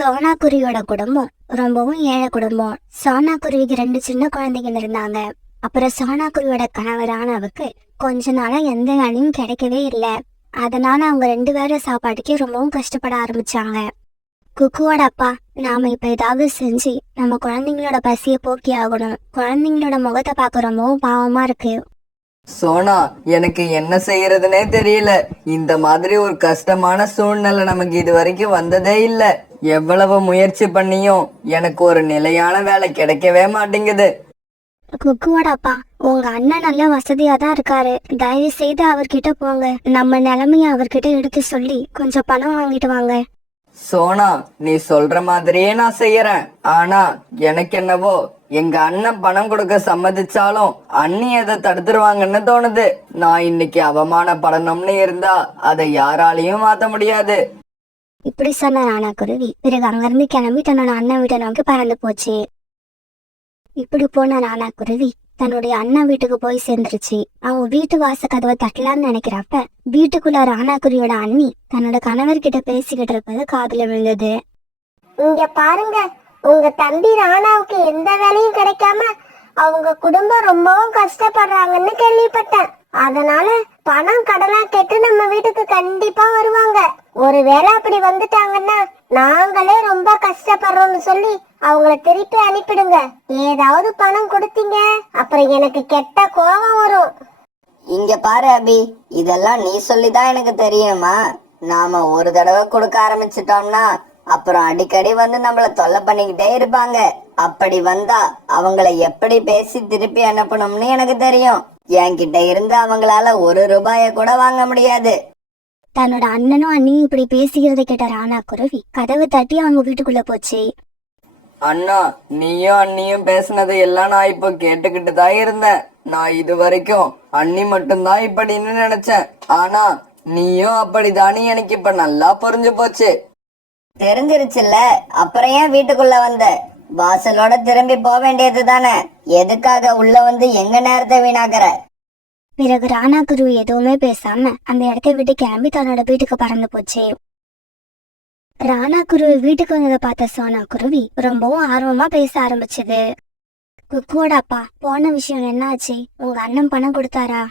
சோனா குருவியோட குடும்பம் ரொம்பவும் ஏழை குடும்பம். சோனா குருவிக்கு 2 சின்ன குழந்தைகள் இருந்தாங்க. அப்புறம் சோனா குருவியோட கணவரானவுக்கு கொஞ்ச நாளா எந்த வேலையும் கிடைக்கவே இல்லை. அதனால அவங்க 2 பேரும் சாப்பாட்டுக்கே ரொம்பவும் கஷ்டப்பட ஆரம்பிச்சாங்க. குக்குவோட அப்பா, நாம இப்ப ஏதாவது செஞ்சு நம்ம குழந்தைங்களோட பசிய போக்கி ஆகணும். குழந்தைங்களோட முகத்தை பார்க்க ரொம்பவும் பாவமா இருக்கு. சோனா, எனக்கு என்ன செய்யறதுனே தெரியல. இந்த மாதிரி ஒரு கஷ்டமான சூழ்நிலை நமக்கு இது வரைக்கும் வந்ததே இல்ல. எவ்வளவு முயற்சி பண்ணியும் எனக்கு ஒரு நிலையான வேலை கிடைக்கவே மாட்டேங்குது. குக்குவோட அப்பா, உங்க அண்ணன் நல்ல வசதியா தான் இருக்காரு. தயவு செய்து அவர்கிட்ட போங்க. நம்ம நிலைமைய அவர்கிட்ட எடுத்து சொல்லி கொஞ்சம் பணம் வாங்கிட்டு வாங்க. சோனா, நீ சொல்ற மாதிரியே நான் செய்யறேன். ஆனா எனக்கு என்னவோ எங்க அண்ணன் பணம் கொடுக்க சம்மதிச்சாலும் அண்ணி அதை தடுத்துருவாங்கன்னு தோணுது. நான் இன்னைக்கு அவமானப்படணும்னு இருந்தா அதை யாராலையும் மாத்த முடியாது. இப்படி சொன்ன ராணா குருவி பிறகு அங்கிருந்து கிளம்பி தன்னோட அண்ணன் வீட்டை நோக்கி பறந்து போச்சு. இப்படி போன ராணா குருவி தன்னுடைய அண்ணன் வீட்டுக்கு போய் சேர்ந்துருச்சு. அவங்க வீட்டு வாச கதவை தட்டலான்னு நினைக்கிறப்ப வீட்டுக்குள்ள ராணா குருவியோட அண்ணி தன்னோட கணவர்கிட்ட பேசிக்கிட்டு இருப்பது காதுல விழுந்தது. இங்க பாருங்க, உங்க தம்பி ராணாவுக்கு எந்த வேலையும் கிடைக்காம அவங்க குடும்பம் ரொம்பவும் கஷ்டப்படுறாங்கன்னு கேள்விப்பட்டேன். அதனால பணம் கடனா கேட்டு நம்ம வீட்டுக்கு கண்டிப்பா வருவாங்க. ஒருவேளை அப்படி வந்துட்டாங்கன்னா நாங்களே ரொம்ப கஷ்டப்படுறோம்னு சொல்லி அவங்கள திருப்பி அனுப்பிடுங்க. ஏதாவது பணம் கொடுத்தீங்க அப்புறம் எனக்கு கெட்ட கோபம் வரும். இங்க பாரு அபி, இதெல்லாம் நீ சொல்லிதான் எனக்கு தெரியுமா? நாம ஒரு தடவை கொடுக்க ஆரம்பிச்சிட்டோம்னா அப்புறம் அடிக்கடி வந்து நம்மள தொல்லை பண்ணிக்கிட்டே இருப்பாங்க. அப்படி வந்தா அவங்கள எப்படி பேசி திருப்பி அனுப்பணும்னு எனக்கு தெரியும். என்கிட்ட இருந்து அவங்களால 1 ரூபாய கூட வாங்க முடியாது. தன்னோட அண்ணனும் அண்ணியும் இப்படி பேசிக்கிறத கேட்ட ராணா குருவி கதவு தட்டி அவங்க வீட்டுக்குள்ள போச்சு. அண்ணா, நீயும் அண்ணியும் பேசினதை எல்லாம் நான் இப்போ கேட்டுக்கிட்டு தான் இருந்தேன். நான் இது வரைக்கும் அண்ணி மட்டும்தான் இப்படின்னு நினைச்சேன். ஆனா நீயும் அப்படிதானே எனக்கு இப்ப நல்லா புரிஞ்சு போச்சு. தெரிஞ்சிருச்சுல்ல, அப்புறம் ஏன் வீட்டுக்குள்ள வந்த? வாசலோட திரும்பி போக வேண்டியது தானே. எதுக்காக உள்ள வந்து எங்க நேரத்தை வீணாக்குற? பிறகு ராணா குருவி எதுவுமே பேசாம அந்த இடத்தை விட்டு கிளம்பி தன்னோட வீட்டுக்கு பறந்து போச்சு. ராணா குருவி வீட்டுக்கு வந்ததை பார்த்த சோனா குருவி ரொம்பவும் ஆர்வமா பேச ஆரம்பிச்சது. குக்குவோட அப்பா, போன விஷயம் என்னாச்சு? உங்க அண்ணன் பணம் கொடுத்தாரா?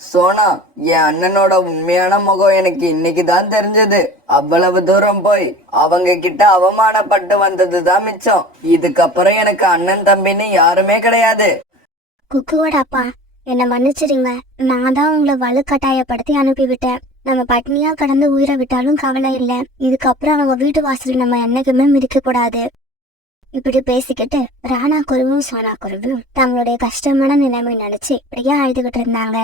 சோனா, என் அண்ணனோட உண்மையான முகம் எனக்கு இன்னைக்குதான் தெரிஞ்சது. அவ்வளவு தூரம் போய் அவங்க கிட்ட அவமானப்பட்டு வந்ததுதான் மிச்சம். இதுக்கப்புறம் எனக்கு அண்ணன் தம்பின்னு யாருமே கிடையாது. குக்குவோட அப்பா, என்ன மன்னிச்சிடுங்க. நான் தான் உங்களை வலுக்கட்டாயப்படுத்தி அனுப்பிவிட்டேன். நம்ம பட்னியா கடந்து உயிரை விட்டாலும் கவலை இல்லை. இதுக்கப்புறம் அவங்க வீட்டு வாசல் நம்ம என்னைக்குமே மிதிக்க கூடாது. இப்படி பேசிக்கிட்டு ராணா குருவும் சோனா குருவும் தங்களுடைய கஷ்டமான நிலைமை நினைச்சு இப்படியே அழுதுகிட்டு இருந்தாங்க.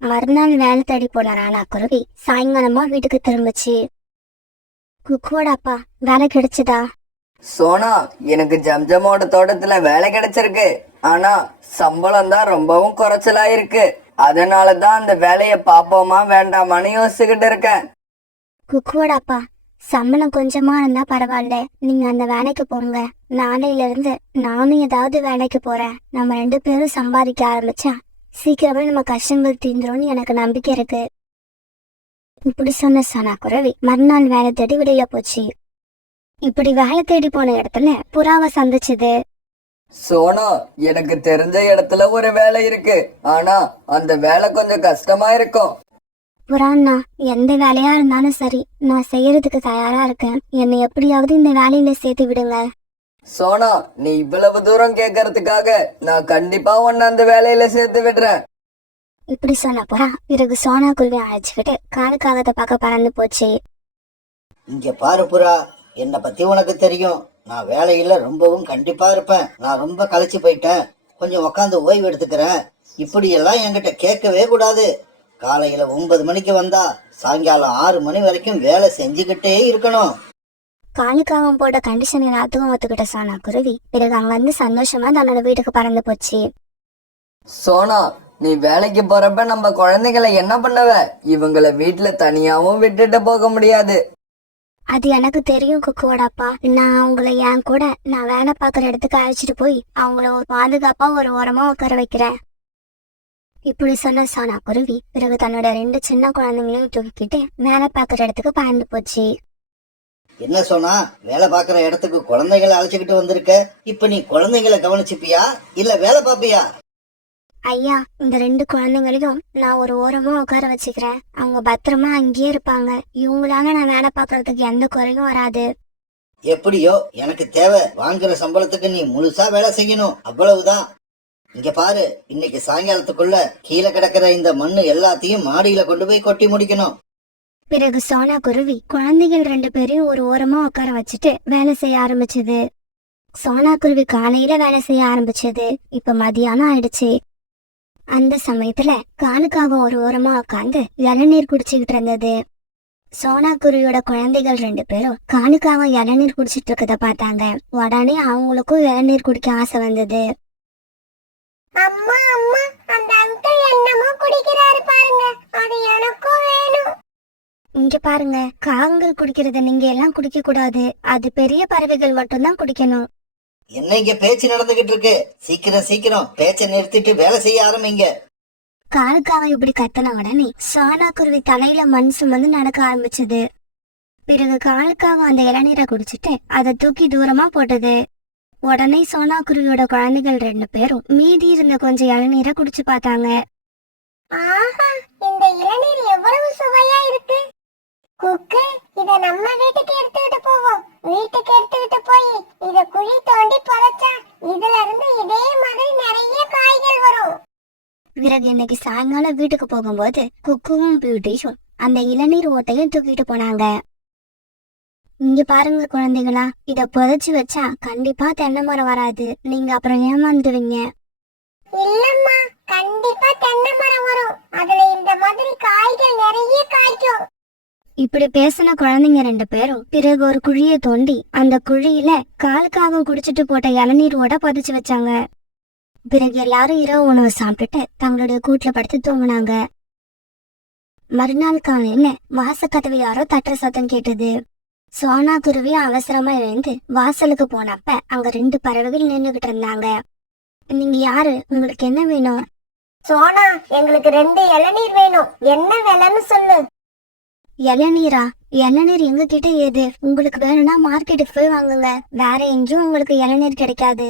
மறுநாள் வேலை தேடி போன ராணா குருவி சாயங்காலமா வீட்டுக்கு திரும்பிச்சு. குக்குவோட அப்பா, வேலை கிடைச்சதா? சோனா, எனக்கு ஜம்ஜமோட தோட்டத்துல வேலை கிடைச்சிருக்கு. ஆனா சம்பளம் தான் ரொம்பவும் குறைச்சலா இருக்கு. அதனாலதான் அந்த வேலைய பாப்போமா வேண்டாமான்னு யோசிச்சுக்கிட்டு இருக்கேன். குக்குவோட அப்பா, சம்பளம் கொஞ்சமா இருந்தா பரவாயில்ல, நீங்க அந்த வேலைக்கு போங்க. நாளையில இருந்து நானும் ஏதாவது வேலைக்கு போறேன். நம்ம 2 பேரும் சம்பாதிக்க ஆரம்பிச்சா சீக்கிரமே நம்ம கஷ்டங்கள் தீந்துரும்னு எனக்கு நம்பிக்கை இருக்கு. இப்படி சொன்ன சோனா குருவி மறுநாள் வேலை தேடி வெளியில போச்சு. இப்படி வேலை தேடி போன இடத்துல புறாவை சந்திச்சது. சோனா, எனக்கு தெரிஞ்ச இடத்துல ஒரு வேலை இருக்கு. ஆனா அந்த வேலை கொஞ்சம் கஷ்டமா இருக்கும். புறான்னா, எந்த வேலையா இருந்தாலும் சரி, நான் செய்யறதுக்கு தயாரா இருக்கேன். என்னை எப்படியாவது இந்த வேலையில சேர்த்து விடுங்க. சோனா, நீ இவ்வளவு தூரம் கேட்கறதுக்காக நான் கண்டிப்பா உன்னை அந்த வேலையில சேர்த்து விடுறேன். இப்படி சொன்ன புறா பிறகு சோனா குருவி அழைச்சுக்கிட்டு காலுக்காகத்தை பார்க்க பறந்து போச்சு. இங்க பாரு புறா, என்னை பத்தி உனக்கு தெரியும். நான் வேலையில ரொம்பவும் கண்டிப்பா இருப்பேன். நான் ரொம்ப களைச்சு போயிட்டேன், கொஞ்சம் உக்காந்து ஓய்வு எடுத்துக்கிறேன். இப்படி எல்லாம் என்கிட்ட கேட்கவே கூடாது. காலையில 9 மணிக்கு வந்தா சாயங்காலம் 6 மணி வரைக்கும் வேலை செஞ்சுக்கிட்டே இருக்கணும். காலுக்காகம் போட்ட கண்டிஷன் எல்லாத்துக்கும் ஒத்துக்கிட்ட சோனா குருவி பிறகு அங்கிருந்து சந்தோஷமா தன்னோட வீட்டுக்கு பறந்து போச்சு. சோனா, நீ வேலைக்கு போறப்ப நம்ம குழந்தைகளை என்ன பண்ணுவ? இவங்களை வீட்டுல தனியாவும் விட்டுட்டு போக முடியாது. அது எனக்கு தெரியும் குக்குவோட அப்பா. நான் அவங்கள என் கூட நான் வேலை பார்க்குற இடத்துக்கு அழைச்சிட்டு போய் அவங்கள ஒரு பாதுகாப்பா ஒரு ஓரமா உட்கார வைக்கிறேன். இப்படி சொன்ன சோனா குருவி பிறகு தன்னோட 2 சின்ன குழந்தைங்களையும் தூக்கிட்டு வேலை பார்க்குற இடத்துக்கு பறந்து போச்சு. என்ன சொன்னா வேலை பார்க்குற இடத்துக்கு குழந்தைகளை அழைச்சிக்கிட்டு வந்திருக்க. இப்ப நீ குழந்தைகளை கவனிச்சுப்பியா இல்ல வேலை பார்ப்பியா? ஐயா, இந்த 2 குழந்தைங்களையும் நான் ஒரு ஓரமா உட்கார வச்சுக்கிறேன். அவங்க பத்திரமா அங்கேயே இருப்பாங்க. இவங்களால நான் வேலை பார்க்கறதுக்கு எந்த குறையும் வராது. எப்படியோ எனக்கு தேவை. வாங்குற சம்பளத்துக்கு நீ முழுசா வேலை செய்யணும், அவ்வளவுதான். இங்க பாரு, இன்னைக்கு சாயங்காலத்துக்குள்ள கீழே கிடக்கிற இந்த மண்ணு எல்லாத்தையும் மாடியில கொண்டு போய் கொட்டி முடிக்கணும். பிறகு சோனா குருவி குழந்தைகள் 2 பேரையும் ஒரு ஓரமா உட்கார வச்சுட்டு வேலை செய்ய ஆரம்பிச்சது. சோனா குருவி காலையில வேலை செய்ய ஆரம்பிச்சது. இப்ப மதியானம் ஆயிடுச்சு. அந்த சமயத்துல காலுக்காக ஒரு ஓரமா உட்காந்து இளநீர் குடிச்சுக்கிட்டு இருந்தது. சோனா குருவியோட குழந்தைகள் 2 பேரும் காலுக்காக இளநீர் குடிச்சிட்டு இருக்கத பார்த்தாங்க. உடனே அவங்களுக்கும் இளநீர் குடிக்க ஆசை வந்தது. அம்மா அம்மா, அந்த அங்கிள் என்னமோ குடிக்கிறாரு பாருங்க, அது எனக்கும் வேணும். இங்க பாருங்க, காகங்கள் குடிக்கிறத நீங்க எல்லாம் குடிக்க கூடாது. அது பெரிய பறவைகள் மட்டும்தான் குடிக்கணும். என்ன இங்க பேச்சு நடந்துகிட்டு இருக்கு? சீக்கிரம் சீக்கிரம் பேச்சை நிறுத்திட்டு வேலை செய்ய ஆரம்பிங்க. காலுக்காக இப்படி கத்தன உடனே சோனா குருவி தலையில மண் சுமந்து நடக்க ஆரம்பிச்சது. பிறகு காலுக்காக அந்த இளநீரை குடிச்சிட்டு அதை தூக்கி தூரமா போட்டது. உடனே சோனா குருவியோட குழந்தைகள் 2 பேரும் மீதி இருந்த கொஞ்சம் இளநீரை குடிச்சு பார்த்தாங்க. ஆஹா, இந்த இளநீர் எவ்வளவு சுவையா இருக்கு. குக்கு, இத நம்ம வீட்டுக்கு எடுத்துக்கிட்டு போவோம். வீட்டுக்கு எடுத்துக்கிட்டு போய் இத குழி தோண்டி புதைச்சா இதுல இருந்து இதே மாதிரி நிறைய காய்கள் வரும். பிறகு இன்னைக்கு சாயங்காலம் வீட்டுக்கு போகும்போது குக்குவும் பியூட்டியும் அந்த இளநீர் ஓட்டையும் தூக்கிட்டு போனாங்க. இங்க பாருங்க குழந்தைகளா, இத புதைச்சு வச்சா கண்டிப்பா தென்னை மரம் வராது. நீங்க அப்புறம் ஏமாந்துடுவீங்க. இல்லம்மா, கண்டிப்பா தென்னை மரம் வரும். அதுல இந்த மாதிரி காய்கள் நிறைய காய்க்கும். இப்படி பேசின குழந்தைங்க 2 பேரும் பிறகு ஒரு குழியை தோண்டி அந்த குழியில காலுக்காக குடிச்சிட்டு போட்ட இளநீர் ஓட புதைச்சு வச்சாங்க. பிறகு எல்லாரும் இரவு உணவு சாப்பிட்டுட்டு தங்களுடைய கூட்டுல படுத்து தூங்கினாங்க. மறுநாள் காலையில வாசக்கதவு யாரோ தட்டுற சத்தம் கேட்டது. சோனா குருவி அவசரமா எழுந்து வாசலுக்கு போனப்ப அங்க 2 பறவைகள் நின்னுகிட்டு இருந்தாங்க. நீங்க யாரு? உங்களுக்கு என்ன வேணும்? சோனா, எங்களுக்கு 2 இளநீர் வேணும். என்ன விலைன்னு சொல்லு. இளநீரா? இளநீர் எங்க கிட்ட ஏது? உங்களுக்கு வேணும்னா மார்க்கெட்டுக்கு போய் வாங்குங்க. வேற எங்கேயும் உங்களுக்கு இளநீர் கிடைக்காது.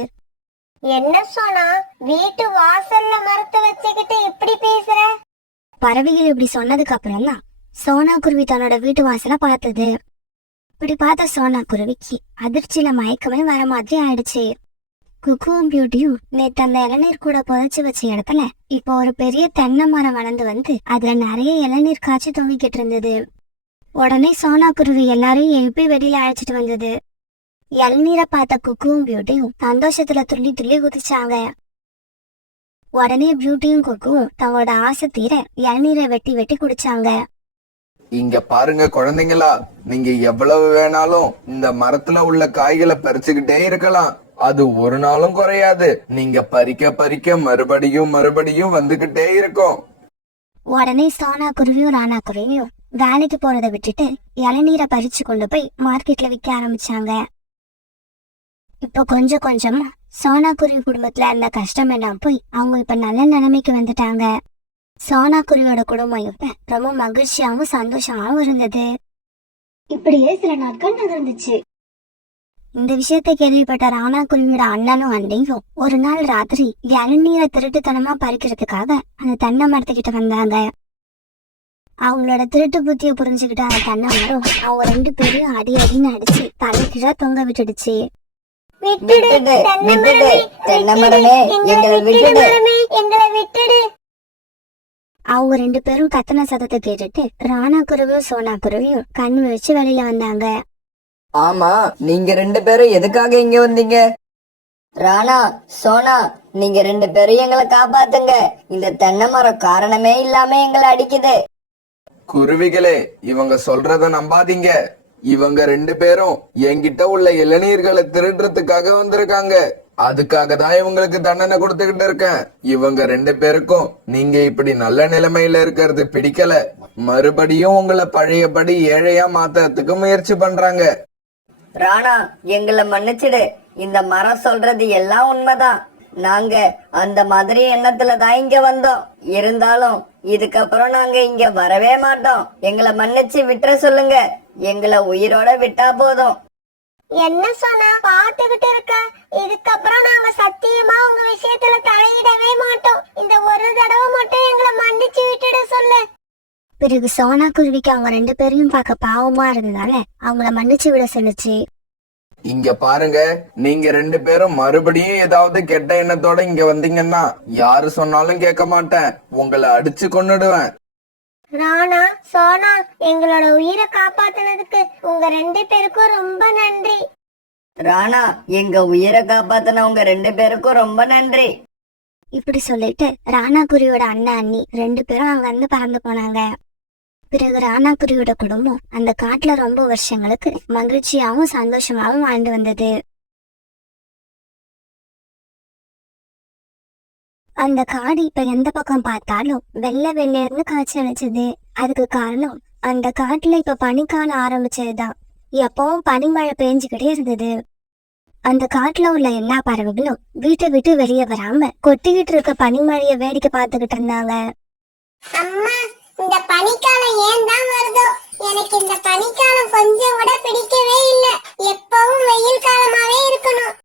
என்ன சோனா, வீட்டு வாசல்ல மரத்தை வச்சுக்கிட்டு இப்படி பேசுற? பறவைகள் இப்படி சொன்னதுக்கு அப்புறம் தான் சோனா குருவி தன்னோட வீட்டு வாசல பார்த்தது. இப்படி பார்த்த சோனா குருவிக்கு அதிர்ச்சியில மயக்கமே வர மாதிரி ஆயிடுச்சு. குக்குவும் பியூட்டியும் நேத்து அந்த இளநீர் கூட புதைச்சு வச்ச இடத்துல இப்போ ஒரு பெரிய தென்னை மரம் வளர்ந்து வந்து அதுல நிறைய இளநீர் காய்ச்சி தொங்கிக்கிட்டு இருந்தது. உடனே சோனா குருவி எல்லாரையும் எழுப்பி வெளியில அழைச்சிட்டு வந்தது. இளநீரை பார்த்த குக்குவும் பியூட்டியும் சந்தோஷத்துல துள்ளி துள்ளி குதிச்சாங்க. உடனே பியூட்டியும் குக்குவும் தங்களோட ஆசை தீர இளநீரை வெட்டி வெட்டி குடிச்சாங்க. இங்க பாருங்க குழந்தைங்களா, நீங்க எவ்வளவு வேணாலும் இந்த மரத்துல உள்ள காய்களை பறிச்சுக்கிட்டே இருக்கலாம். அது ஒரு நாளும் குறையாது. நீங்க பறிக்க பறிக்க மறுபடியும் மறுபடியும் வந்துகிட்டே இருக்கும். உடனே சோனா குருவியும் ராணா குருவியும் வேலைக்கு போறதை விட்டுட்டு இளநீரை பறிச்சு கொண்டு போய் மார்க்கெட்ல விற்க ஆரம்பிச்சாங்க. இப்போ கொஞ்சம் கொஞ்சமா சோனா குருவி குடும்பத்துல இருந்த கஷ்டம் எல்லாம் போய் அவங்க இப்ப நல்ல நிலைமைக்கு வந்துட்டாங்க. சோனா குருவியோட குடும்பம் இப்ப ரொம்ப மகிழ்ச்சியாவும் சந்தோஷமாவும் இருந்தது. இப்படியே சில நாட்கள் நகர்ந்துச்சு. இந்த விஷயத்தை கேள்விப்பட்ட ராணா குருவியோட அண்ணனும் அண்ணியும் ஒரு நாள் ராத்திரி இளநீரை திருட்டுத்தனமா பறிக்கிறதுக்காக அந்த தென்னை மரத்துக்கிட்ட வந்தாங்க. அவங்களோட திருட்டு புத்திய புரிஞ்சுக்கிட்ட அந்த தென்னை மரம் அவங்க 2 பேரையும் அடி அடின்னு அடிச்சு தலைக்கீழா தொங்க விட்டுடுச்சு. விட்டுடு, தென்னை மரமே, தென்னை மரமே, எங்களை விட்டுடு. எங்களை விட்டுடு. அவங்க 2 பேரும் கத்தன சத்தத்தை கேட்டுட்டு ராணா குருவியும் சோனா குருவியும் கண் விழிச்சு வெளியில வந்தாங்க. ஆமா, நீங்க 2 பேரும் எதுக்காக இங்க வந்தீங்க? ராணா, சோனா, நீங்க 2 பேரும் எங்களை காப்பாத்துங்க. இந்த தென்னை மரம் காரணமே இல்லாம எங்களை அடிக்குது. குருவிகளே, இவங்க சொல்றத நம்பாதீங்க. இவங்க 2 பேரும் என்கிட்ட உள்ள இளநீர்களை திருடுறதுக்காக வந்திருக்காங்க. அதுக்காக தான் இவங்களுக்கு தண்டனை கொடுத்துக்கிட்டு இருக்கேன். இவங்க 2 பேருக்கும் நீங்க இப்படி நல்ல நிலைமையில இருக்கிறது பிடிக்கல. மறுபடியும் உங்களை பழையபடி ஏழையா மாத்துறதுக்கு முயற்சி பண்றாங்க. ராணா, எங்களை மன்னிச்சிடு. இந்த மரம் சொல்றது எல்லாம் உண்மைதான். நாங்க அந்த மாதிரி எண்ணத்துல தான் இங்க வந்தோம். இருந்தாலும் இதுக்கப்புறம் நாங்க இங்க வரவே மாட்டோம். எங்களை மன்னிச்சு விட்டுற சொல்லுங்க. எங்களை உயிரோட விட்டா போதும். என்ன சொன்னா பாத்துக்கிட்டு இருக்க? இதுக்கப்புறம் நாங்க சத்தியமா உங்க விஷயத்துல தலையிடவே மாட்டோம். இந்த ஒரு தடவை மட்டும் எங்களை மன்னிச்சு விட்டுட சொல்லு. பிறகு சோனா குருவிக்கு அவங்க 2 பேரையும் பார்க்க பாவமா இருந்ததால அவங்கள மன்னிச்சு விட சொல்லுச்சு. இங்க பாருங்க, நீங்க 2 பேரும் மறுபடியும் ஏதாவது கெட்ட எண்ணத்தோட இங்க வந்தீங்கன்னா யாரு சொன்னாலும் கேட்க மாட்டேன், உங்களை அடிச்சு கொன்னுடுவேன். ராணா, சோனா, எங்களோட உயிரை காப்பாத்துனதுக்கு உங்க 2 பேருக்கும் ரொம்ப நன்றி. ராணா, எங்க உயிரை காப்பாத்தின உங்க 2 பேருக்கும் ரொம்ப நன்றி. இப்படி சொல்லிட்டு ராணா குருவியோட அண்ணன் அண்ணி 2 பேரும் அங்க இருந்து பறந்து போனாங்க. பிறகு ராணா குருவியோட குடும்பம் அந்த காட்டுல ரொம்ப வருஷங்களுக்கு மகிழ்ச்சியாவும் சந்தோஷமாவும் வாழ்ந்து வந்தது. அந்த காடு இப்ப எந்த பக்கம் பார்த்தாலும் வெள்ளை வெள்ளையர்னு காய்ச்சி அழைச்சது. அதுக்கு காரணம் அந்த காட்டுல இப்ப பனிக்காலம் ஆரம்பிச்சதுதான். எப்பவும் பனிமழை பெஞ்சுக்கிட்டே இருந்தது. அந்த காட்டுல உள்ள எல்லா பறவைகளும் வீட்டை விட்டு வெளியே வராம கொட்டிக்கிட்டு இருக்க பனிமழைய வேடிக்கை பார்த்துக்கிட்டு இருந்தாங்க. அம்மா, இந்த பனிக்காலம் ஏன் தான் வருதோ? எனக்கு இந்த பனிக்காலம் கொஞ்சம் கூட பிடிக்கவே இல்ல. எப்பவும் வெயில் காலமாவே இருக்கணும்.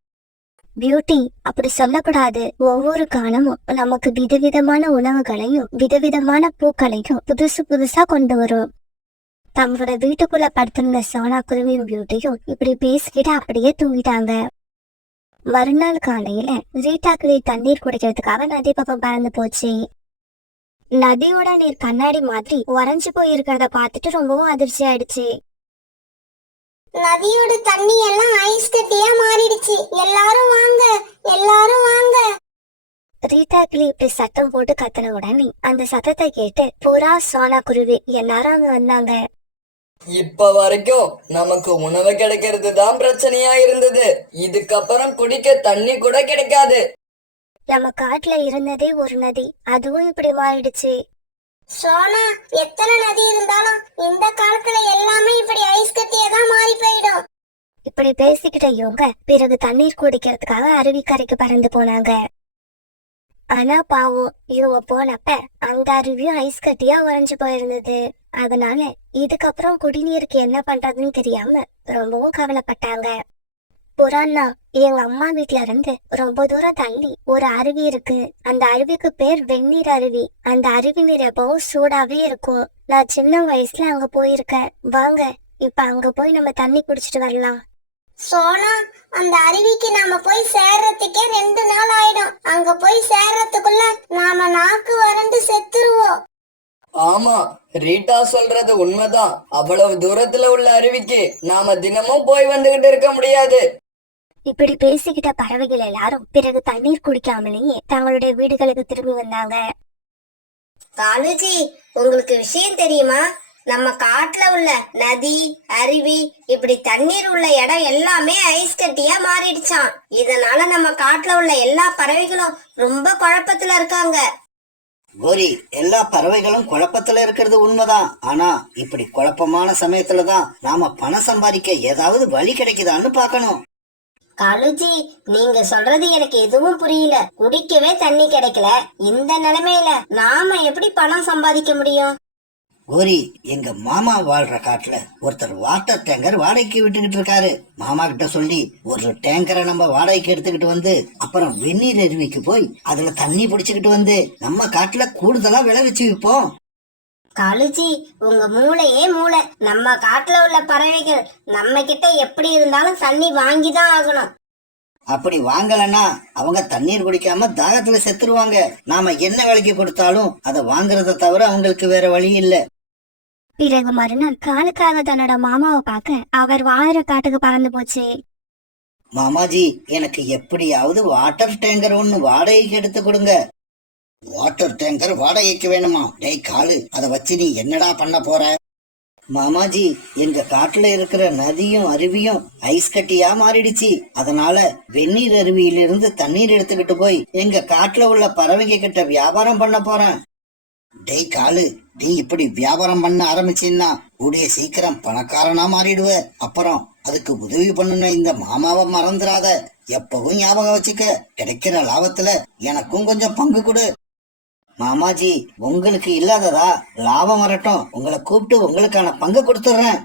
பியூட்டி, அப்படி சொல்லக்கூடாது. ஒவ்வொரு காலமும் நமக்கு விதவிதமான உணவுகளையும் விதவிதமான பூக்களையும் புதுசு புதுசா கொண்டு வரும். தங்களோட வீட்டுக்குள்ள படுத்திருந்த சோனா குருவியும் பியூட்டியும் இப்படி பேசிக்கிட்டு அப்படியே தூங்கிட்டாங்க. மறுநாள் காலையில ரீட்டா கிளி தண்ணீர் குடிக்கிறதுக்காக நதி பக்கம் பறந்து போச்சு. நதியோட நீர் கண்ணாடி மாதிரி உறைஞ்சு போயிருக்கிறத பார்த்துட்டு ரொம்பவும் அதிர்ச்சி ஆயிடுச்சு. நதியோட தண்ணி எல்லாம் ஐஸ் கட்டியா மாறிடுச்சு. எல்லாரும் வாங்க, எல்லாரும் வாங்க. ரீட்டா கிளி இப்படி சத்தம் போட்டு கத்தின உடனே அந்த சத்தத்தை கேட்டு புறா, சோனா குருவி எல்லாரும் அங்க வந்தாங்க. இப்ப வரைக்கும் நமக்கு உணவு கிடைக்கிறது தான் பிரச்சனையா இருந்தது. இதுக்கப்புறம் குடிக்க தண்ணி கூட கிடைக்காது. நம்ம காட்டுல இருந்ததே ஒரு நதி, அதுவும் இப்படி மாறிடுச்சு. சோனா, எத்தனை நதி இருந்தாலும் இந்த காலத்துல எல்லாமே இப்படி ஐஸ் கட்டியா தான் மாறி போயிடும். இப்படி பேசிக்கிட்ட இவங்க பிறகு தண்ணீர் குடிக்கிறதுக்காக அருவிக்கரைக்கு பறந்து போனாங்க. ஆனா பாவம், இவங்க போனப்ப அந்த அருவியும் ஐஸ் கட்டியா உறைஞ்சு போயிருந்தது. அதனால இதுக்கப்புறம் குடிநீருக்கு என்ன பண்றதுன்னு தெரியாம ரொம்பவும் கவலைப்பட்டாங்க. புறான்னா, எங்க அம்மா வீட்ல இருந்து ரொம்ப தூரம் தள்ளி ஒரு அருவி இருக்கு. அந்த அருவிக்கு பேர் வெந்நீர் அருவி. அந்த அருவி நீர் எப்பவும் சூடாவே இருக்கும். நான் சின்ன வயசுல அங்க போயிருக்கேன். வாங்க, இப்ப அங்க போய் நம்ம தண்ணி குடிச்சிட்டு வரலாம். சோனா, அந்த அருவிக்கு நாம போய் சேர்றதுக்கே 2 நாள் ஆயிடும். அங்க போய் சேர்றதுக்குள்ள நாம நாக்கு வறண்டு செத்துருவோம். ஆமா, ரீட்டா சொல்றது உண்மைதான். அவ்வளவு தூரத்துல உள்ள அருவிக்கு நாம தினமும் போய் வந்துகிட்டு இருக்க முடியாது. இப்படி பேசிக்கிட்ட பறவைகள் எல்லாரும் பிறகு தண்ணீர் குடிக்காமலேயே தங்களுடைய வீடுகளுக்கு திரும்பி வந்தாங்க. காலுஜி, உங்களுக்கு விஷயம் தெரியுமா? நம்ம காட்டுல உள்ள நதி, அருவி, இப்படி தண்ணீர் உள்ள இடம் எல்லாமே ஐஸ் கட்டியா மாறிடுச்சான். இதனால நம்ம காட்டுல உள்ள எல்லா பறவைகளும் ரொம்ப குழப்பத்துல இருக்காங்க. கோரி, எல்லா பறவைகளும் குழப்பத்துல இருக்கிறது உண்மைதான். ஆனா இப்படி குழப்பமான சமயத்துலதான் நாம பணம் சம்பாதிக்க ஏதாவது வழி கிடைக்குதான்னு பாக்கணும். காலுஜி, நீங்க சொல்றது எனக்கு எதுவும் புரியல. குடிக்கவே தண்ணி கிடைக்கல. இந்த நிலைமையில நாம எப்படி பணம் சம்பாதிக்க முடியும்? கோரி, எங்க மாமா வாழ்ற காட்டுல ஒருத்தர் வாட்டர் டேங்கர் வாடகைக்கு விட்டுக்கிட்டு இருக்காரு. மாமா கிட்ட சொல்லி ஒரு டேங்கரை நம்ம வாடகைக்கு எடுத்துக்கிட்டு வந்து அப்புறம் வெந்நீர் அருவிக்கு போய் அதுல தண்ணி பிடிச்சுக்கிட்டு வந்து நம்ம காட்டுல கூடுதலா விளைவிச்சு விப்போம். காலுஜி, உங்க மூளையே மூளை. நம்ம காட்டுல உள்ள பறவைகள் நம்ம கிட்ட எப்படி இருந்தாலும் தண்ணி வாங்கிதான் ஆகணும். அப்படி வாங்கலன்னா அவங்க தண்ணீர் குடிக்காம தாகத்துல செத்துருவாங்க. நாம என்ன விலைக்கு கொடுத்தாலும் அதை வாங்குறத தவிர அவங்களுக்கு வேற வழி இல்ல. பிறகு மறுநாள் காலுக்காக தன்னோட மாமாவை பார்க்க அவர் வாழற காட்டுக்கு பறந்து போச்சு. மாமாஜி, எனக்கு எப்படியாவது வாட்டர் டேங்கர் ஒண்ணு வாடகைக்கு எடுத்து கொடுங்க. வாட்டர் டேங்கர் வாடகைக்கு வேணுமா? டேய் காலு, அதை வச்சு நீ என்னடா பண்ண போற? மாமாஜி, எங்க காட்டுல இருக்கிற நதியும் அருவியும் ஐஸ் கட்டியா மாறிடுச்சு. அதனால வெந்நீர் அருவியிலிருந்து தண்ணீர் எடுத்துக்கிட்டு போய் எங்க காட்டுல உள்ள பறவைங்க கிட்ட வியாபாரம் பண்ண போறேன். டேய் காலு, நீ இப்படி வியாபாரம் பண்ண ஆரம்பிச்சீன்னா கூடிய சீக்கிரம் பணக்காரனா மாறிடுவ. அப்புறம் அதுக்கு உதவி பண்ணுன இந்த மாமாவை மறந்துடாத. எப்பவும் ஞாபகம் வச்சுக்க. கிடைக்கிற லாபத்துல எனக்கும் கொஞ்சம் பங்கு கொடு. மாமாஜி, உங்களுக்கு இல்லாததா? லாபம் வரட்டும், உங்களை கூப்பிட்டு உங்களுக்கான பங்கு கொடுத்துடுறேன்.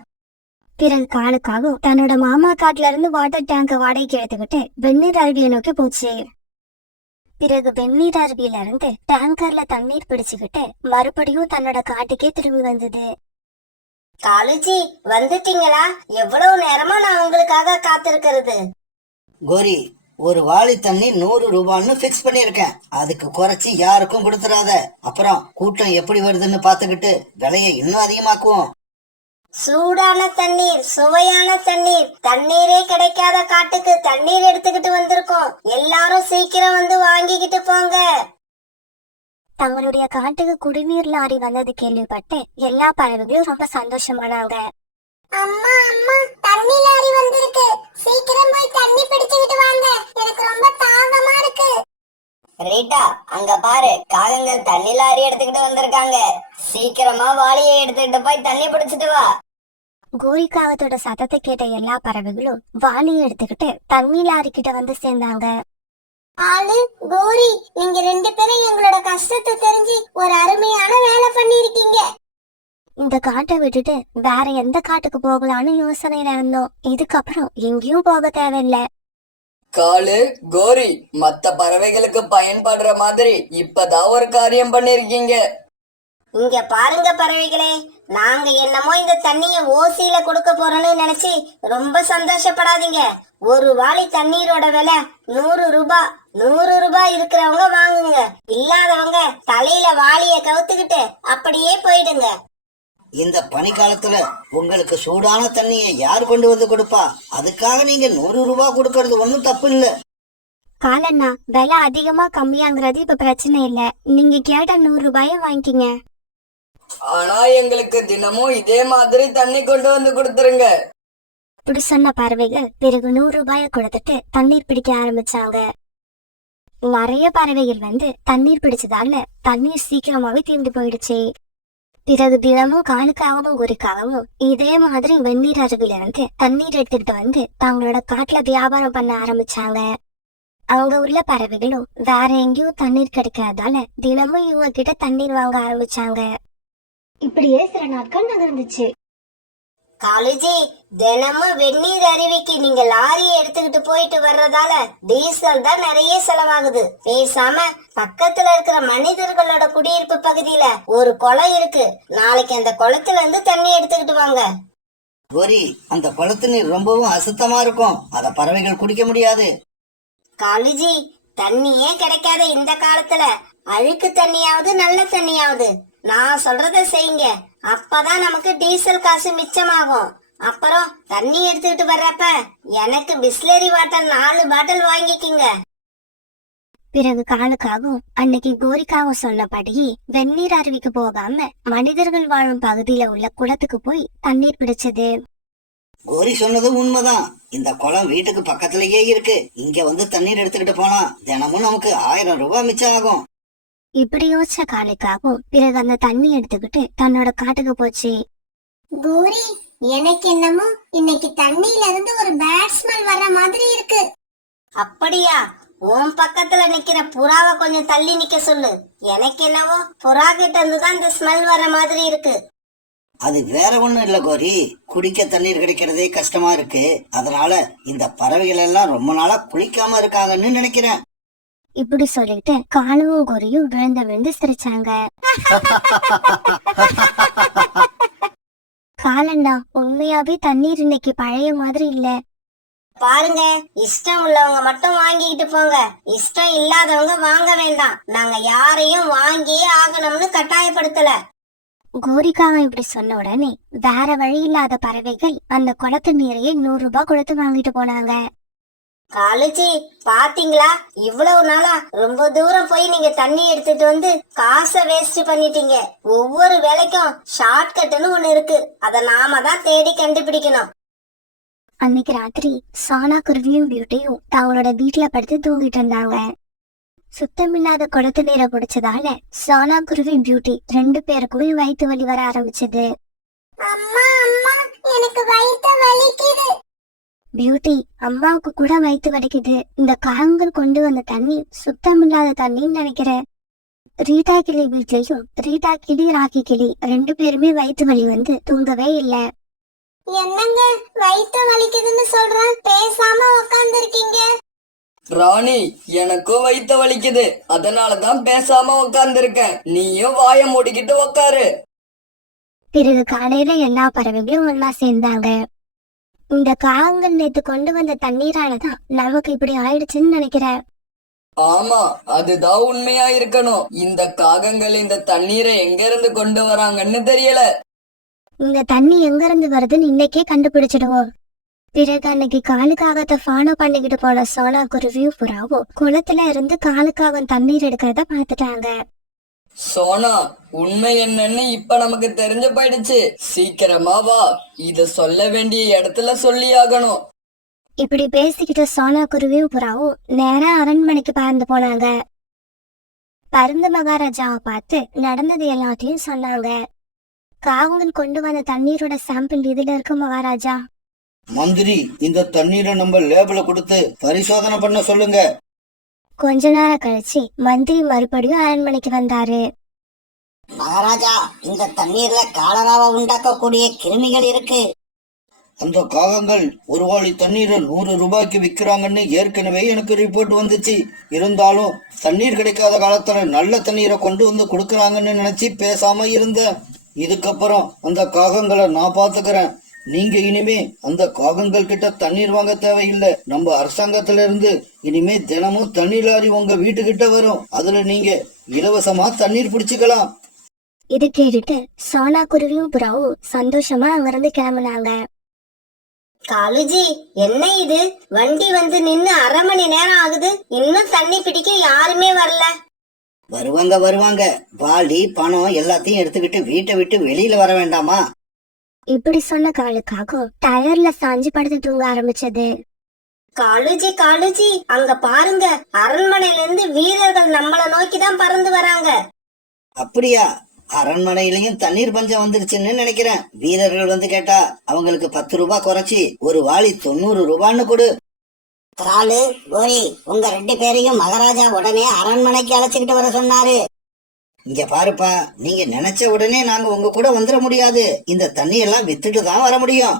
பிறகு காலுக்காகவும் தன்னோட மாமா காட்டுல இருந்து வாட்டர் டேங்க வாடகைக்கு எடுத்துக்கிட்டு வெந்நீர் அருவியை நோக்கி போச்சு. பிறகு வெந்நீர் அருவியில இருந்து டேங்கர்ல தண்ணீர் பிடிச்சுக்கிட்டு மறுபடியும் தன்னோட காட்டுக்கே திரும்பி வந்தது. காலுஜி வந்துட்டீங்களா? எவ்வளவு நேரமா நான் உங்களுக்காக காத்திருக்கிறது. கோரி, ஒரு வாளி தண்ணி 100 ரூபான்னு பிக்ஸ் பண்ணிருக்கேன். அதுக்கு குறைச்சி யாருக்கும் கொடுத்துடாத. அப்புறம் கூட்டம் எப்படி வருதுன்னு பாத்துக்கிட்டு விலையை இன்னும் அதிகமாக்குவோம். சூடான தண்ணீர், சுவையான தண்ணீர், தண்ணீரே கிடைக்காத காட்டுக்கு தண்ணீர் எடுத்துக்கிட்டு வந்திருக்கோம். எல்லாரும் சீக்கிரம் வந்து வாங்கிக்கிட்டு போங்க. தங்களுடைய காட்டுக்கு குடிநீர் லாரி வந்தது கேள்விப்பட்டு எல்லா பறவைகளும் ரொம்ப சந்தோஷமானாங்க. அம்மா அம்மா, தண்ணி லாரி வந்திருக்கு. சீக்கிரம் போய் தண்ணி பிடிச்சுக்கிட்டு வாங்க. எனக்கு ரொம்ப தாகமா இருக்கு. ரீட்டா, அங்க பாரு, காகங்கள் தண்ணி லாரி எடுத்துக்கிட்டு வந்திருக்காங்க. சீக்கிரமா வாளியை எடுத்துக்கிட்டு போய் தண்ணி பிடிச்சிட்டு வா. கோரிக்காகத்தோட சத்தத்தை கேட்ட எல்லா பறவைகளும் வாளியை எடுத்துக்கிட்டு தண்ணி லாரி கிட்ட வந்து சேர்ந்தாங்க. ஆளு கோரி, நீங்க 2 பேரும் எங்களோட கஷ்டத்தை தெரிஞ்சு ஒரு அருமையான வேலை பண்ணிருக்கீங்க. இந்த காட்டை விட்டுட்டு வேற எந்த காட்டுக்கு போகலான்னு யோசனையில இருந்தோம். இதுக்கப்புறம் எங்கேயும் போக தேவையில்லை. காலு, கோரி, மத்த பறவைகளுக்கு பயன்படுற மாதிரி இப்பதான் ஒரு காரியம் பண்ணிருக்கீங்க. இங்க பாருங்க பறவைகளே, நாங்க என்னமோ இந்த தண்ணிய ஓசியில கொடுக்க போறோம்னு நினைச்சு ரொம்ப சந்தோஷப்படாதீங்க. ஒரு வாளி தண்ணீரோட விலை 100 ரூபாய். 100 ரூபாய் இருக்கிறவங்க வாங்குங்க, இல்லாதவங்க தலையில வாளிய கவுத்துக்கிட்டு அப்படியே போயிடுங்க. இந்த பனிக்காலத்துல உங்களுக்கு சூடான தண்ணியை யார் கொண்டு வந்து கொடுப்பா? அதுக்காக நீங்க 100 ரூபாய் கொடுக்கறது ஒன்னும் தப்பு இல்ல. காலண்ணா, விலை அதிகமா கம்மியாங்கிறது இப்ப பிரச்சனை இல்ல. நீங்க கேட்ட 100 ரூபாய வாங்கிக்கிங்க. ஆனா எங்களுக்கு தினமும் இதே மாதிரி தண்ணி கொண்டு வந்து கொடுத்துருங்க. இப்படி சொன்ன பறவைகள் பிறகு 100 ரூபாய கொடுத்துட்டு தண்ணீர் பிடிக்க ஆரம்பிச்சாங்க. நிறைய பறவைகள் வந்து தண்ணீர் பிடிச்சதால தண்ணீர் சீக்கிரமாவே தீர்ந்து போயிடுச்சு. பிறகு தினமும் காலுக்காகவும் கோரிக்காகவும் இதே மாதிரி வெந்நீர் அருவில இருந்து தண்ணீர் எடுத்துக்கிட்டு வந்து தங்களோட காட்டுல வியாபாரம் பண்ண ஆரம்பிச்சாங்க. அவங்க உள்ள பறவைகளும் வேற எங்கேயும் தண்ணீர் கிடைக்காதால தினமும் இவங்க கிட்ட தண்ணீர் வாங்க ஆரம்பிச்சாங்க. இப்படியே சில நாட்கள் நகர்ந்துச்சு. காலேஜி, தினமும் வெந்நீர் அருவிக்கு நீங்க லாரியை எடுத்துக்கிட்டு போயிட்டு வர்றதால டீசல் தான் நிறைய செலவாகுது. பேசாம பக்கத்துல இருக்கிற மனிதர்களோட குடியிருப்பு பகுதியில ஒரு குளம் இருக்கு. நாளைக்கு அந்த குளத்துல இருந்து தண்ணி எடுத்துக்கிட்டு வாங்க. கோரி, அந்த குளத்து நீர் ரொம்பவும் அசுத்தமா இருக்கும். அத பறவைகள் குடிக்க முடியாது. காலேஜி, தண்ணியே கிடைக்காத இந்த காலத்துல அழுக்கு தண்ணியாவது நல்ல தண்ணியாவது நான் சொல்றத செய்யுங்க. அப்பதான் நமக்கு டீசல் காசு மிச்சமாகும். அப்புறம் தண்ணி எடுத்துக்கிட்டு வர்றப்ப எனக்கு பிஸ்லரி வாட்டர் 4 பாட்டில் வாங்கிக்கிங்க. பிறகு காலுக்காகவும் அன்னைக்கு கோரிக்காகவும் சொன்னபடி வெந்நீர் அருவிக்கு போகாம மனிதர்கள் வாழும் பகுதியில உள்ள குளத்துக்கு போய் தண்ணீர் பிடிச்சது. கோரி சொன்னது உண்மைதான். இந்த குளம் வீட்டுக்கு பக்கத்திலேயே இருக்கு. இங்க வந்து தண்ணீர் எடுத்துக்கிட்டு போனா தினமும் நமக்கு 1000 ரூபாய் மிச்சம் ஆகும். இப்படி யோசிச்ச காலுக்காகவும் பிறகு அந்த தண்ணி எடுத்துக்கிட்டு தன்னோட காட்டுக்கு போச்சு. கோரி, எனக்கு என்னமோ இன்னைக்கு தண்ணியில இருந்து ஒரு பேட் ஸ்மெல் வர்ற மாதிரி இருக்கு. அப்படியா? உன் பக்கத்துல நிக்கிற புறாவை கொஞ்சம் தள்ளி நிக்க சொல்லு. எனக்கு என்னவோ புறா கிட்ட இருந்து தான் இந்த ஸ்மெல் வர்ற மாதிரி இருக்கு. அது வேற ஒண்ணும் இல்ல கோரி, குடிக்க தண்ணீர் கிடைக்கிறதே கஷ்டமா இருக்கு. அதனால இந்த பறவைகள் எல்லாம் ரொம்ப நாளா குளிக்காம இருக்காங்கன்னு நினைக்கிறேன். இப்படி சொல்லிட்டு காலுவும் கோரியும் விழுந்து விழுந்து சிரிச்சாங்க. காலண்ணா, உண்மையாவே தண்ணீர் இன்னைக்கு பழைய மாதிரி இல்ல. பாருங்க, இஷ்டம் உள்ளவங்க மட்டும் வாங்கிட்டு போங்க, இஷ்டம் இல்லாதவங்க வாங்க வேண்டாம். நாங்க யாரையும் வாங்கியே ஆகணும்னு கட்டாயப்படுத்தல. கோரிக்காக இப்படி சொன்ன உடனே வேற வழி இல்லாத பறவைகள் அந்த குளத்து நீரையே 100 ரூபாய் கொடுத்து வாங்கிட்டு போனாங்க. காலேஜி, பாத்தீங்களா? இவ்வளவு நாளா ரொம்ப தூரம் போய் நீங்க தண்ணி எடுத்துட்டு வந்து காசை வேஸ்ட் பண்ணிட்டீங்க. ஒவ்வொரு வேலைக்கும் ஷார்ட்கட்னு ஒண்ணு இருக்கு. அத நாம தான் தேடி கண்டுபிடிக்கணும். அன்னைக்கு ராத்திரி சானா குருவியும் பியூட்டியும் தங்களோட வீட்டுல படுத்து தூங்கிட்டு இருந்தாங்க. சுத்தமில்லாத குளத்து நீரை குடிச்சதால சானா குருவி பியூட்டி 2 பேருக்குமே வயிற்று வலி வர ஆரம்பிச்சது. அம்மா அம்மா, எனக்கு வயிற்று வலிக்குது. பியூட்டி, அம்மாவுக்கு கூட வயிற்று வலிக்குது. இந்த காகங்கள் கொண்டு வந்த தண்ணி சுத்தமில்லாத தண்ணின்னு நினைக்கிறேன். ரீட்டா கிளி வீட்லயும் ரீட்டா கிளி ராக்கி கிளி 2 பேருமே வயிற்று வலி வந்து தூங்கவே இல்லை. என்னங்க வயிற்று வலிக்குதுன்னு சொல்றேன், பேசாம உட்கார்ந்து இருக்கீங்க. ராணி, எனக்கும் வயித்த வலிக்குது, அதனாலதான் பேசாம உக்காந்துருக்கேன். நீயும் வாய மூடிக்கிட்டு உக்காரு. பிறகு காலையில எல்லா பறவைகளும் ஒன்னா சேர்ந்தாங்க. இந்த காகங்கள் நேத்து கொண்டு வந்த தண்ணீராலதான் நமக்கு இப்படி ஆயிடுச்சுன்னு நினைக்கிறேன். ஆமா, அதுதான் உண்மையா இருக்கணும். இந்த காகங்கள் இந்த தண்ணீரை எங்க இருந்து கொண்டு வராங்கன்னு தெரியல. இந்த தண்ணி எங்க இருந்து வருதுன்னு இன்னைக்கே கண்டுபிடிச்சிடுவோம். பிறகு அன்னைக்கு காலுக்காகத்தை ஃபாலோ பண்ணிக்கிட்டு போன சோனா குருவியும் புறாவும் குளத்துல இருந்து காலுக்காகம் தண்ணீர் எடுக்கிறத பாத்துட்டாங்க. சோனா, உண்மை என்னன்னு இப்ப நமக்கு தெரிஞ்சு போயிடுச்சு. சீக்கிரமா வா, இத சொல்ல வேண்டிய இடத்துல சொல்லியாகணும். இப்படி பேசிக்கிட்டு சோனா குருவியும் புறாவும் நேரா அரண்மனைக்கு பறந்து போனாங்க. பருந்து மகாராஜாவை பார்த்து நடந்தது எல்லாத்தையும் சொன்னாங்க. காகங்கள் கொண்டு வந்த தண்ணீரோட சாம்பிள் இதுல இருக்கு மகாராஜா. மந்திரி, இந்த தண்ணீரை நம்ம லேபிள கொடுத்து பரிசோதனை பண்ண சொல்லுங்க. கொஞ்ச நேரம் கழிச்சு மந்திரி மறுபடியும் அரண்மனைக்கு வந்தாரு. மகாராஜா, இந்த தண்ணீர்ல காலராவை உண்டாக்கக்கூடிய கிருமிகள் இருக்கு. அந்த காகங்கள் ஒரு வாளி தண்ணீரை 100 ரூபாய்க்கு விற்கிறாங்கன்னு ஏற்கனவே எனக்கு ரிப்போர்ட் வந்துச்சு. இருந்தாலும் தண்ணீர் கிடைக்காத காலத்துல நல்ல தண்ணீரை கொண்டு வந்து கொடுக்கறாங்கன்னு நினைச்சு பேசாம இருந்தேன். இதுக்கப்புறம் அந்த காகங்களை நான் பாத்துக்கிறேன். நீங்க இனிமே அந்த காகங்கள் கிட்ட தண்ணீர் வாங்க தேவையில்லை. நம்ம அரசாங்கத்துல இருந்து இனிமே தினமும் தண்ணீர் லாரி உங்க வீட்டுக்கிட்ட வரும். அதுல நீங்க இலவசமா தண்ணீர் பிடிச்சுக்கலாம். இது கேட்டுட்டு சோனா குருவியும் புறாவும் சந்தோஷமா அங்கிருந்து கிளம்புனாங்க. காலுஜி, என்ன இது? வண்டி வந்து நின்னு 1/2 மணி நேரம் ஆகுது, இன்னும் தண்ணி பிடிக்க யாருமே வரல. வருவாங்க. வாளி பணம் எல்லாத்தையும் எடுத்துக்கிட்டு வீட்டை விட்டு வெளியில வர வேண்டாமா? இப்படி சொன்ன காலுக்காக டயர்ல சாஞ்சு படுத்து தூங்க ஆரம்பிச்சது. காலுஜி, அங்க பாருங்க, அரண்மனையில இருந்து வீரர்கள் நம்மள நோக்கிதான் பறந்து வராங்க. அப்படியா? அரண்மனையிலயும் தண்ணீர் பஞ்சம் வந்துருச்சுன்னு நினைக்கிறேன். வீரர்கள் வந்து கேட்டா அவங்களுக்கு 10 ரூபாய் குறைச்சி ஒரு வாளி 90 ரூபான்னு கொடு. காலு, கோரி, உங்க 2 பேரையும் மகாராஜா உடனே அரண்மனைக்கு அழைச்சுக்கிட்டு வர சொன்னாரு. இங்க பாருப்பா, நீங்க நினைச்ச உடனே நாங்க உங்க கூட வந்துட முடியாது. இந்த தண்ணி எல்லாம் வித்துட்டு தான் வர முடியும்.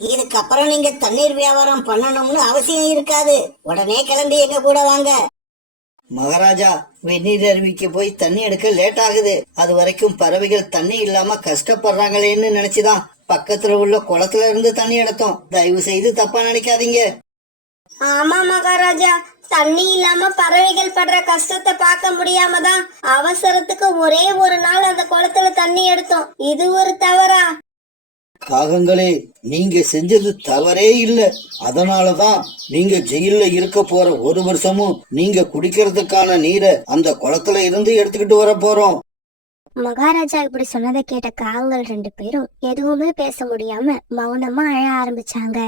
இதுக்கப்புறம் நீங்க தண்ணீர் வியாபாரம் பண்ணணும்னு அவசியம் இருக்காது. உடனே கிளம்பி எங்க கூட வாங்க. மகாராஜா, வெந்நீர் அருவிக்கு போய் தண்ணி எடுக்க லேட் ஆகுது. அது வரைக்கும் பறவைகள் தண்ணி இல்லாம கஷ்டப்படுறாங்களேன்னு நினைச்சுதான் பக்கத்துல உள்ள குளத்துல இருந்து தண்ணி எடுத்தோம். தயவு செய்து தப்பா நினைக்காதீங்க. ஆமா மகாராஜா, தண்ணி இல்லாம பறவைகள் படுற கஷ்டத்தை பார்க்க முடியாம தான் அவசரத்துக்கு ஒரே ஒரு நாள் அந்த குளத்துல தண்ணி எடுத்தோம். இது ஒரு தவறா? காகங்களே, நீங்க செஞ்சது தவறே இல்ல. அதனாலதான் நீங்க ஜெயில இருக்க போற 1 வருஷமும் நீங்க குடிக்கிறதுக்கான நீரை அந்த குளத்துல இருந்து எடுத்துக்கிட்டு வர போறோம். மகாராஜா இப்படி சொன்னதை கேட்ட காகங்கள் 2 பேரும் எதுவுமே பேச முடியாம மௌனமா அழ ஆரம்பிச்சாங்க.